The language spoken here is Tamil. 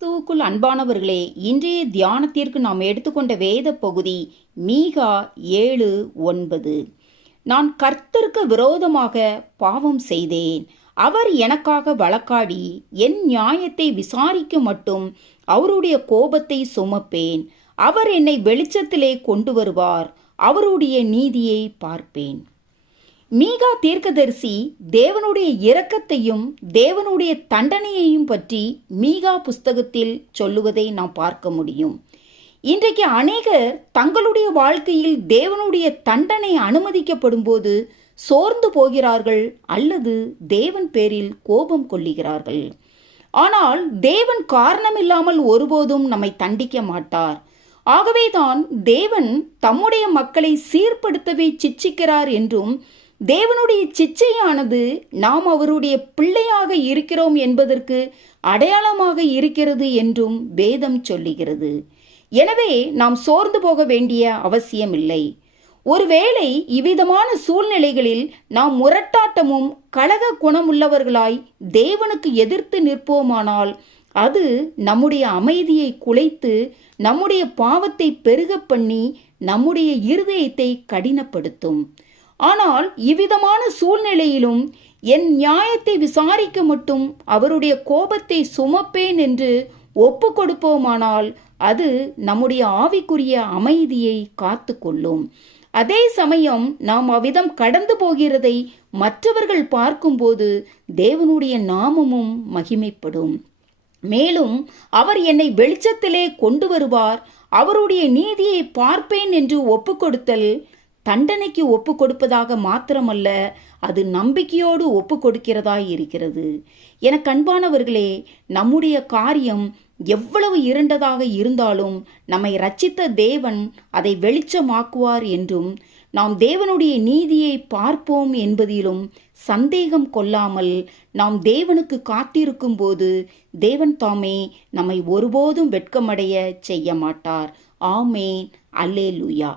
கிறிஸ்துவுக்குள் அன்பானவர்களே, இன்றைய தியானத்திற்கு நாம் எடுத்துக்கொண்ட வேத பகுதி மீகா 7:9. நான் கர்த்தருக்கு விரோதமாக பாவம் செய்தேன். அவர் எனக்காக வழக்காடி என் நியாயத்தை விசாரிக்க மட்டும் அவருடைய கோபத்தை சுமப்பேன். அவர் என்னை வெளிச்சத்திலே கொண்டு வருவார். அவருடைய நீதியை பார்ப்பேன். மீகா தீர்க்கதரிசி தேவனுடைய இரக்கத்தையும் தேவனுடைய தண்டனையையும் பற்றி மீகா புஸ்தகத்தில் சொல்லுவதை நாம் பார்க்க முடியும். இன்றைக்கு அநேகர் தங்களுடைய வாழ்க்கையில் தேவனுடைய தண்டனை அனுமதிக்கப்படும் போது சோர்ந்து போகிறார்கள் அல்லது தேவன் பேரில் கோபம் கொள்ளுகிறார்கள். ஆனால் தேவன் காரணமில்லாமல் ஒருபோதும் நம்மை தண்டிக்க மாட்டார். ஆகவேதான் தேவன் தம்முடைய மக்களை சீர்படுத்தவே சிட்சிக்கிறார் என்றும், தேவனுடைய சிச்சையானது நாம் அவருடைய பிள்ளையாக இருக்கிறோம் என்பதற்கு அடையாளமாக இருக்கிறது என்றும் வேதம் சொல்லுகிறது. எனவே நாம் சோர்ந்து போக வேண்டிய அவசியமில்லை. ஒருவேளை இவ்விதமான சூழ்நிலைகளில் நாம் முரட்டாட்டமும் கலக குணமுள்ளவர்களாய் தேவனுக்கு எதிர்த்து நிற்போமானால் அது நம்முடைய அமைதியை குலைத்து நம்முடைய பாவத்தை பெருக பண்ணி நம்முடைய இருதயத்தை கடினப்படுத்தும். ஆனால் இவ்விதமான சூழ்நிலையிலும் என் நியாயத்தை விசாரிக்க மட்டும் அவருடைய கோபத்தை சுமப்பேன் என்று ஒப்பு கொடுப்போமானால் அது நம்முடைய ஆவிக்குரிய அமைதியை காத்து கொள்ளும். அதே சமயம் நாம் அவ்விதம் கடந்து போகிறதை மற்றவர்கள் பார்க்கும்போது தேவனுடைய நாமமும் மகிமைப்படும். மேலும் அவர் என்னை வெளிச்சத்திலே கொண்டு வருவார், அவருடைய நீதியை பார்ப்பேன் என்று ஒப்பு கொடுத்தல் தண்டனைக்கு ஒப்பு கொடுப்பதாக மாத்திரமல்ல, அது நம்பிக்கையோடு ஒப்பு கொடுக்கிறதாய் இருக்கிறது. எனக்கு அன்பானவர்களே, நம்முடைய காரியம் எவ்வளவு இருண்டதாக இருந்தாலும் நம்மை ரட்சித்த தேவன் அதை வெளிச்சமாக்குவார் என்றும், நாம் தேவனுடைய நீதியை பார்ப்போம் என்பதிலும் சந்தேகம் கொள்ளாமல் நாம் தேவனுக்கு காத்திருக்கும் போது தேவன் தாமே நம்மை ஒருபோதும் வெட்கமடைய செய்ய மாட்டார். ஆமேன். அல்லேலூயா.